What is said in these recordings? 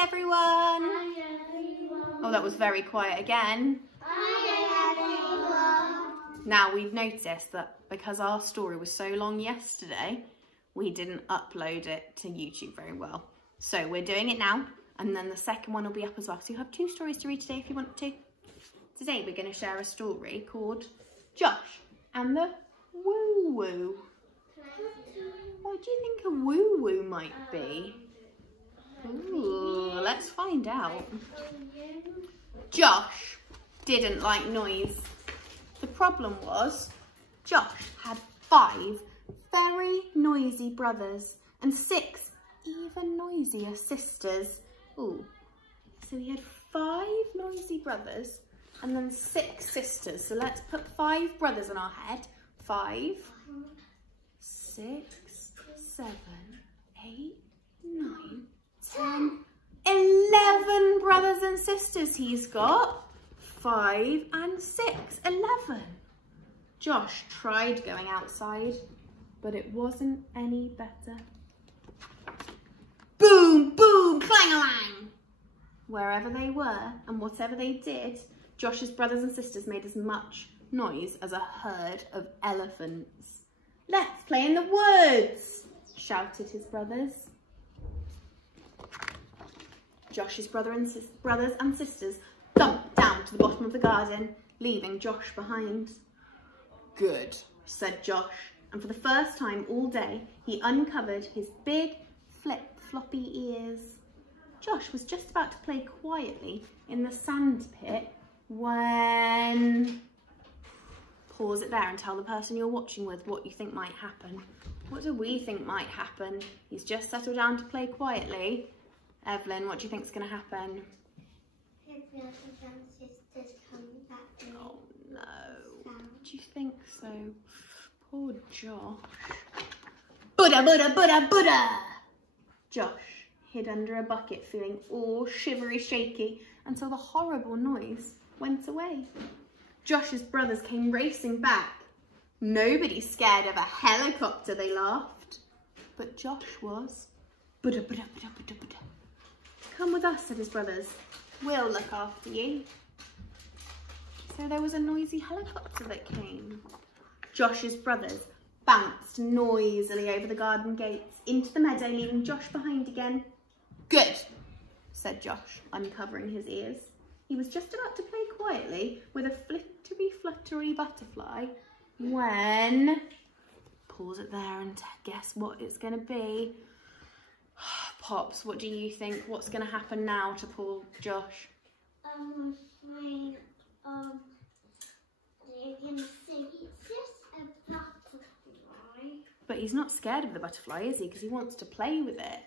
Hi everyone. Hi everyone. Oh, that was very quiet again. Hi everyone. Now we've noticed that because our story was so long yesterday, we didn't upload it to YouTube very well. So we're doing it now, and then the second one will be up as well. So you have 2 stories to read today if you want to. Today we're going to share a story called Josh and the Woo Woo. What do you think a woo woo might be? Ooh, let's find out. Josh didn't like noise. The problem was Josh had 5 very noisy brothers and 6 even noisier sisters. Ooh, so he had 5 noisy brothers and then 6 sisters. So let's put 5 brothers in our head. 5, 6, 7, 8, 9, 10, 11 brothers and sisters he's got. 5 and 6, 11. Josh tried going outside, but it wasn't any better. Boom, boom, clang-a-lang. Wherever they were and whatever they did, Josh's brothers and sisters made as much noise as a herd of elephants. Let's play in the woods, shouted his brothers. Josh's brothers and sisters thumped down to the bottom of the garden, leaving Josh behind. Good, said Josh, and for the first time all day, he uncovered his big, floppy ears. Josh was just about to play quietly in the sand pit when... Pause it there and tell the person you're watching with what you think might happen. What do we think might happen? He's just settled down to play quietly. Evelyn, what do you think's going to happen? His brothers and sisters come back. Oh no. Do you think so? Poor Josh. Buddha, Buddha, Buddha, Buddha! Josh hid under a bucket feeling all shivery shaky until the horrible noise went away. Josh's brothers came racing back. Nobody's scared of a helicopter, they laughed. But Josh was. Buddha, Buddha, Buddha, Buddha, Buddha. Come with us, said his brothers. We'll look after you. So there was a noisy helicopter that came. Josh's brothers bounced noisily over the garden gates into the meadow, leaving Josh behind again. Good, said Josh, uncovering his ears. He was just about to play quietly with a fluttery butterfly when... Pause it there and guess what it's going to be. Pops, what do you think? What's going to happen now to poor Josh? I'm afraid you can see it's just a butterfly. But he's not scared of the butterfly, is he? Because he wants to play with it.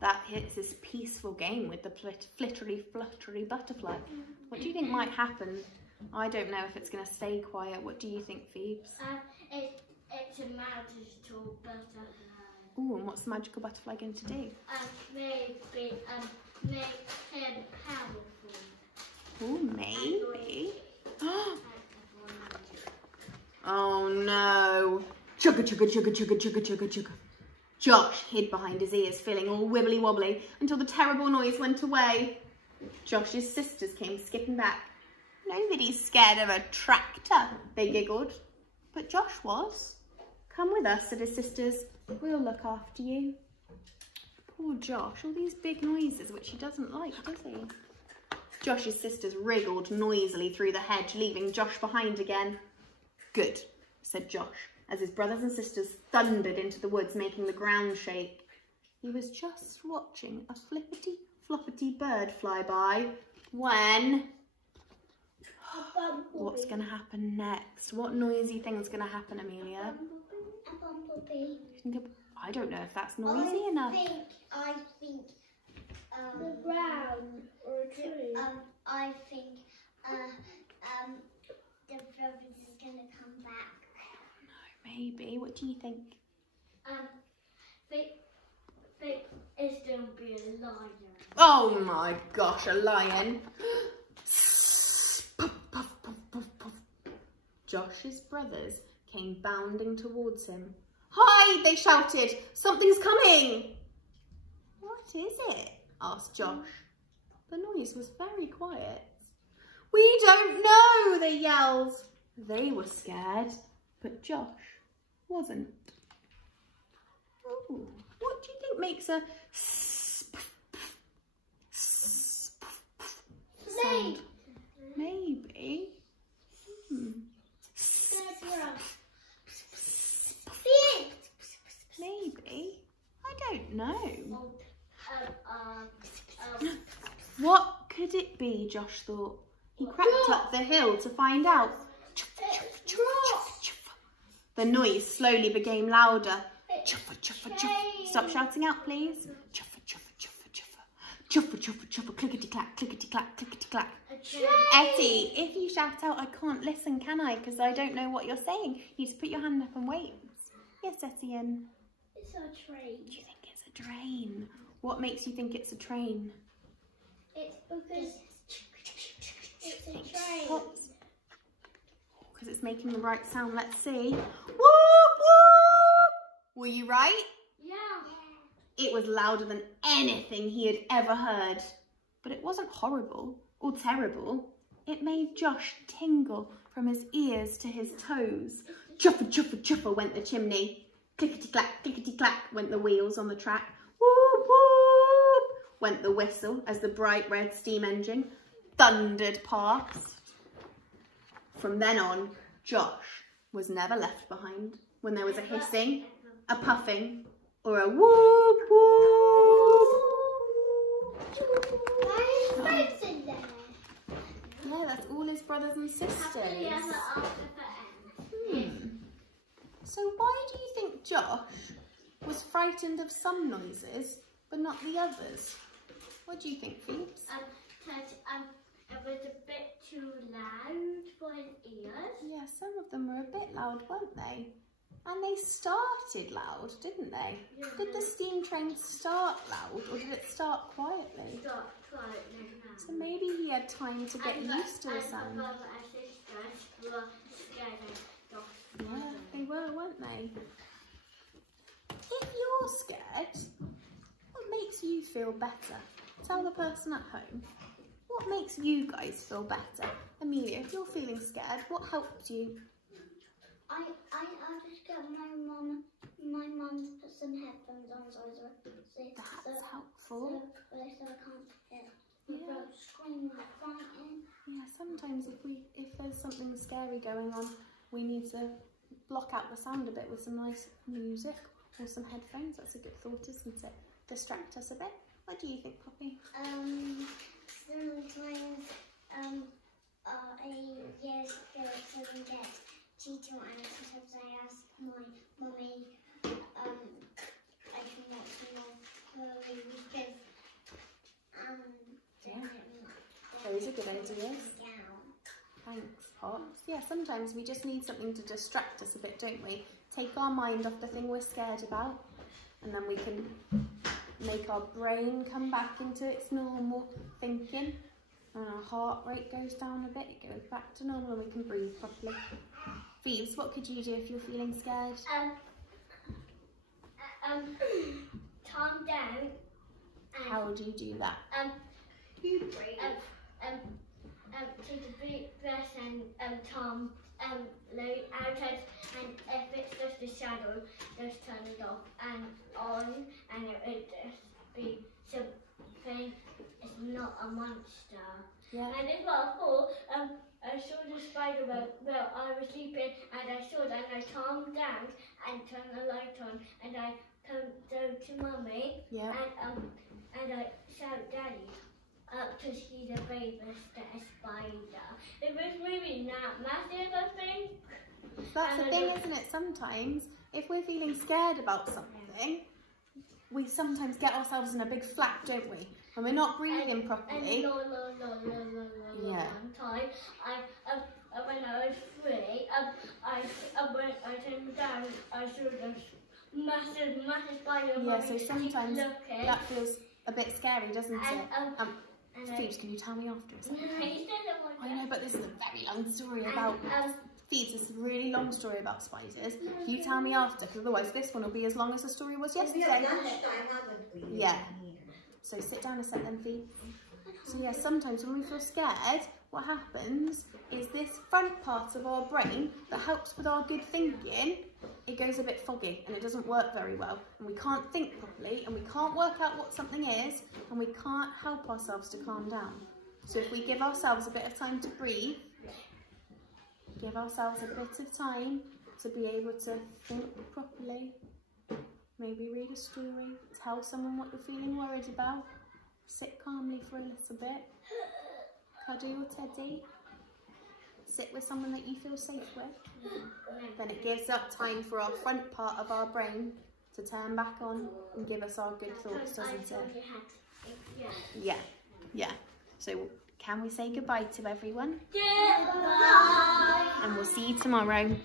That hits this peaceful game with the fluttery butterfly. What do you think might happen? I don't know if it's going to stay quiet. What do you think, Phoebes? It's a magical butterfly. Ooh, and what's the magical butterfly going to do? Maybe make him powerful. Ooh, maybe. Oh no. Chugga, chugga, chugga, chugga, chugga, chugga, chugga. Josh hid behind his ears, feeling all wibbly wobbly, until the terrible noise went away. Josh's sisters came skipping back. Nobody's scared of a tractor, they giggled. But Josh was. Come with us, said his sisters. We'll look after you. Poor Josh, all these big noises, which he doesn't like, does he? Josh's sisters wriggled noisily through the hedge, leaving Josh behind again. Good, said Josh, as his brothers and sisters thundered into the woods, making the ground shake. He was just watching a flippity-floppity bird fly by when... What's going to happen next? What noisy thing's going to happen, Amelia? A bumblebee. I don't know if that's noisy enough. I think the ground or a tree. I think the brothers is going to come back. No, maybe. What do you think? Think it's going to be a lion. Oh my gosh, a lion. Puff, puff, puff, puff, puff. Josh's brothers came bounding towards him. Hide, they shouted. Something's coming. What is it? asked Josh. The noise was very quiet. We don't know, they yelled. They were scared, but Josh wasn't. Oh, what do you think makes a sound? Maybe. Maybe. I don't know. What could it be, Josh thought. He crept up the hill to find out. The noise slowly became louder. Chuffa, chuffa, chuffa. Stop shouting out, please. Chuffa, chuffa, chuffa, chuffa. Chuffa, chuffa, chuffa. Clickety clack, clickety clack, clickety clack. Etty, if you shout out, I can't listen, can I? Because I don't know what you're saying. You need to put your hand up and wait. Yes, Etienne. It's a train. Do you think it's a train? What makes you think it's a train? It's because it's a train. Because it's making the right sound. Let's see. Whoop, whoop. Were you right? Yeah. It was louder than anything he had ever heard. But it wasn't horrible or terrible. It made Josh tingle from his ears to his toes. Chuffa, chuffa, chuffa went the chimney. Clickety clack went the wheels on the track. Whoop, whoop went the whistle as the bright red steam engine thundered past. From then on, Josh was never left behind when there was a hissing, a puffing, or a whoop whoop. No, that's all his brothers and sisters. So why do you think Josh was frightened of some noises but not the others? What do you think, Phoebes? Because it was a bit too loud for his ears. Yeah, some of them were a bit loud, weren't they? And they started loud, didn't they? Yeah. Did the steam train start loud or did it start quietly? Start quietly. So maybe he had time to get used to the sound. My brother and sisters were scared of Josh. Yeah, they were, weren't they? If you're scared, what makes you feel better? Tell the person at home. What makes you guys feel better? Amelia, if you're feeling scared, what helped you? I just get my mum to put some headphones on so That's helpful. So I can't hear my brother screaming and frightened. Yeah, sometimes if there's something scary going on, we need to block out the sound a bit with some nice music or some headphones. That's a good thought, isn't it? Distract us a bit. What do you think, Poppy? Sometimes I couldn't get Tito, and sometimes I ask my mummy I can watch more hurry because those are good ideas. Thanks, Pops. Yeah, sometimes we just need something to distract us a bit, don't we? Take our mind off the thing we're scared about, and then we can make our brain come back into its normal thinking, and our heart rate goes down a bit, it goes back to normal, and we can breathe properly. Phoebes, what could you do if you're feeling scared? Calm down. How do you do that? You breathe. Take a deep breath and calm low out, and if it's just a shadow, just turn it off and on, and it will just be something. It's not a monster. Yeah. And as well, I saw the spider web. Well, I was sleeping and I saw that, and I calmed down and turned the light on, and I come down to Mummy. Yeah. And I shout Daddy. To see the biggest spider. It was really not massive, I think. That's the thing, isn't it? Sometimes, if we're feeling scared about something, we sometimes get ourselves in a big flap, don't we? When we're not breathing properly. And one time, when I was 3, I turned down, I saw this massive spider. Yeah, so sometimes that feels a bit scary, doesn't it? Phoebes, can you tell me after? I know, but this is a very long story about Phoebes. It's a really long story about spiders. You tell me after, because otherwise this one will be as long as the story was yesterday. We have lunchtime, haven't we? Yeah. So sit down and set them feet. So yeah, sometimes when we feel scared, what happens is this front part of our brain that helps with our good thinking, it goes a bit foggy and it doesn't work very well. And we can't think properly and we can't work out what something is and we can't help ourselves to calm down. So if we give ourselves a bit of time to breathe, give ourselves a bit of time to be able to think properly, maybe read a story, tell someone what you're feeling worried about, sit calmly for a little bit, cuddle your teddy, sit with someone that you feel safe with, then it gives up time for our front part of our brain to turn back on and give us our good thoughts, doesn't it? Yeah. So can we say goodbye to everyone? Goodbye. And we'll see you tomorrow.